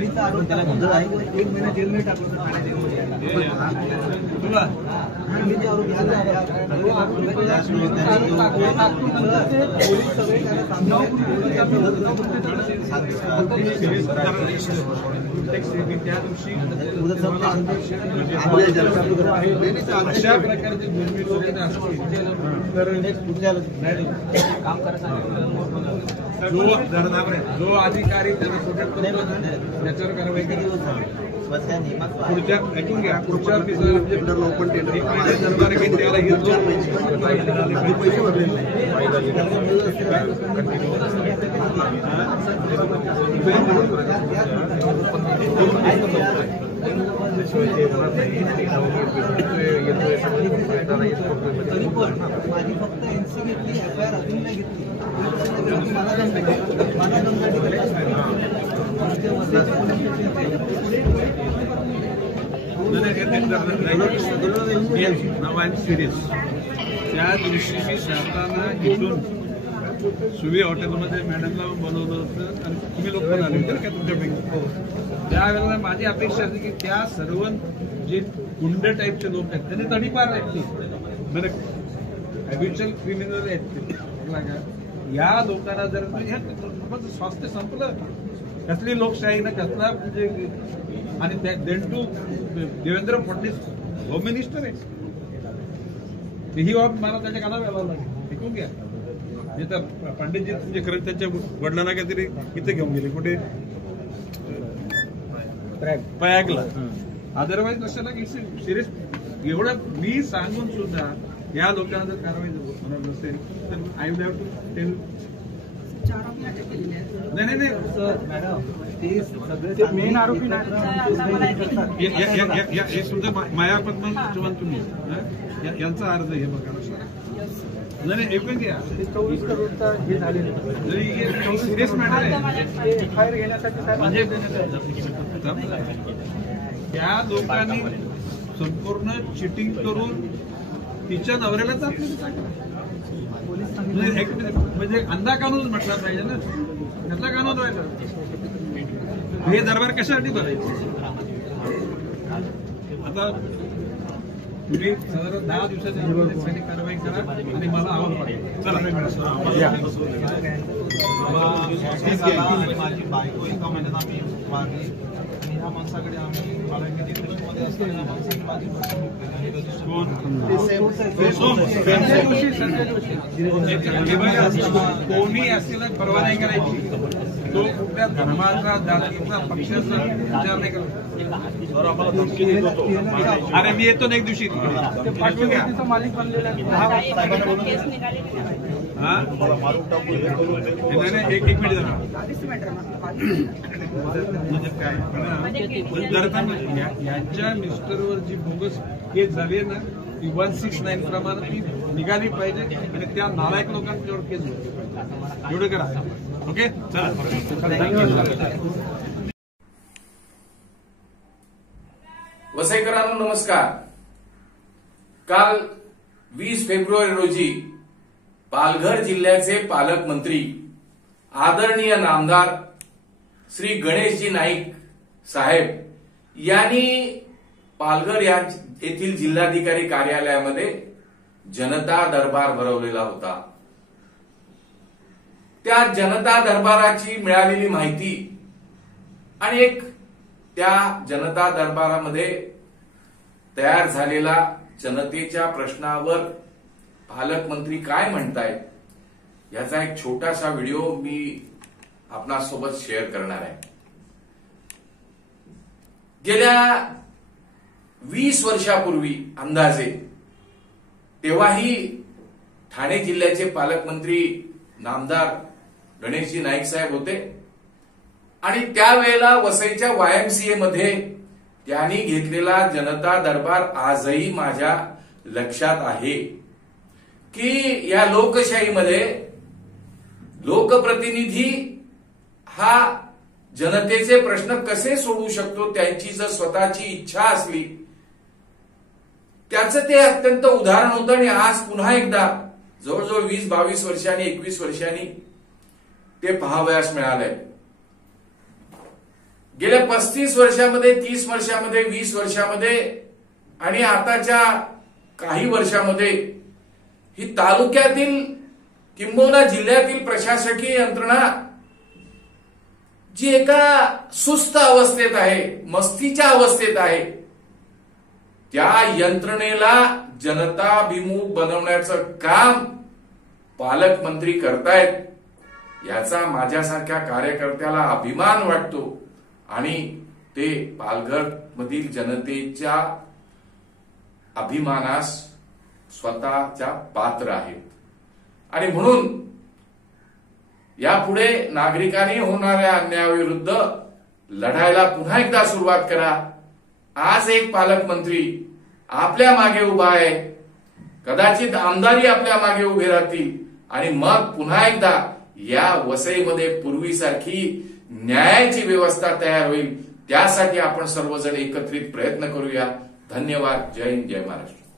मुलीचा आरोप त्याला एक महिना जेलमध्ये टाकलं ठाणे जेलमध्ये तुला मुलीचा आरोप त्या दिवशी अशा प्रकारचे दुर्मिळ काम करत जो अधिकारी त्याला प्रोटेक्ट करतो त्याच्यावर कारवाई करायची पुढच्या ऐकून घ्या पुढच्या ओपन टेंडर दरबार घेऊन त्याला पैसे भरले तरी पण माझी फक्त एनसी घेतली एफआयआर अजून नाही घेतली सिरियस त्या दिवशी मी जाताना इथून सुवी हॉटेलमध्ये मॅडमला बोलवलं होतं आणि तुम्ही लोक पण आले होते का तुमच्यापैकी त्यावेळेला माझी अपेक्षा होती की त्या सर्व जे गुंड टाईपचे लोक आहेत त्यांनी तडीपार आहेत बरं हॅबिच्युअल क्रिमिनल आहेत या लोकांना जर स्वास्थ्य संपलं कसली लोकशाही ना कसला म्हणजे आणि देंटू देवेंद्र फडणवीस होम मिनिस्टर आहे ही बाब मला त्याच्या कानावर यावं लागेल ऐकून घ्या हे तर पंडितजी तुमचे खरं त्यांच्या वडिलांना काहीतरी इथे घेऊन गेले कुठे प्रयागला अदरवाईज कशाला की सिरियस एवढं मी सांगून सुद्धा या लोकांना जर कारवाई होणार नसेल तर I would have to tell नाही मेन आरोपी हे सुद्धा माया पद्मा चव्हाण तुम्ही यांचा अर्ज हे बघा नाही ऐकून घ्या 24 करोडचा हे झालेलं सिरियस मॅटर आहे एफआयआर घेण्यासाठी म्हणजे त्या लोकांनी संपूर्ण चिटिंग करून तिच्या नवऱ्यालाच म्हणजे अंधा कानून म्हटला पाहिजे ना त्यातला कानून व्हायला हे दरबार कशासाठी भरायचे आता तुम्ही साधारण 10 दिवसाच्या आधी कारवाई करा आणि मला अहवाल माझी बायको एका महिन्यात आम्ही मारली आणि ह्या माणसाकडे आम्ही डिप्रेशनमध्ये असताना माणसाने माझी कोणी असलेला परवा नाही करायची तो कुठल्या धर्माचा जातीचा पक्षाचा विचार नाही करत अरे मी येतो ना एक दिवशी मालिक बनलेला एक मिनिट यांच्या मिस्टरवर जी बोगस केस झाली ना ती 169 प्रमाणे ती निघाली पाहिजे आणि त्या नालायक लोकांच्यावर केस झाली एवढं करा ओके चला वसईकरांनो नमस्कार. काल 20 फेब्रुवारी रोजी पालघर जिल्ह्याचे पालकमंत्री आदरणीय नामदार श्री गणेशजी नाईक साहेब यांनी पालघर येथील जिल्हाधिकारी कार्यालयामध्ये जनता दरबार भरवलेला होता. त्या जनता दरबाराची मिळालेली माहिती आणि एक त्या जनता दरबारामध्ये तयार झालेला जनतेच्या प्रश्नावर पालकमंत्री काय म्हणतायत याचा एक छोटासा व्हिडिओ मी आपणासोबत शेअर करणार आहे. गेल्या 20 वर्षापूर्वी अंदाजे तेव्हाही ठाणे जिल्ह्याचे पालकमंत्री नामदार गणेशजी नाईक साहेब होते आणि त्यावेळेला वसईच्या वायएमसीए मध्ये त्यांनी घेतलेला जनता दरबार आजही माझ्या लक्षात आहे की या लोकशाहीमध्ये लोकप्रतिनिधी हा जनतेचे प्रश्न कसे सोडवू शकतो त्यांची जर स्वतःची इच्छा असली त्याचं ते अत्यंत उदाहरण होतं. आणि आज पुन्हा एकदा जवळजवळ 20-22 वर्षांनी 21 वर्षांनी ते पाहावयास मिळालंय. गेल्या 35 वर्षामध्ये, 30 वर्षामध्ये, 20 वर्षामध्ये आणि आताच्या काही वर्षामध्ये ही तालुक्यातील किंबहुना जिल्ह्यातील प्रशासकीय यंत्रणा जी एका सुस्त अवस्थेत आहे, मस्तीच्या अवस्थेत आहे, त्या यंत्रणेला जनताभिमुख बनवण्याचं काम पालकमंत्री करतायत. याचा माझ्यासारख्या कार्यकर्त्याला अभिमान वाटतो आणि ते पालघर मधील जनतेच्या अभिमानास स्वतःच्या पात्र आहेत. आणि म्हणून यापुढे नागरिकांनी होणाऱ्या अन्यायाविरुद्ध लढायला पुन्हा एकदा सुरुवात करा. आज एक पालकमंत्री आपल्या मागे उभा आहे, कदाचित आमदारही आपल्या मागे उभे राहतील आणि मग पुन्हा एकदा या वसईमध्ये पूर्वीसारखी न्यायाची व्यवस्था तयार होईल. त्यासाठी आपण सर्वजण एकत्रित प्रयत्न करूया. धन्यवाद. जय हिंद, जय महाराष्ट्र.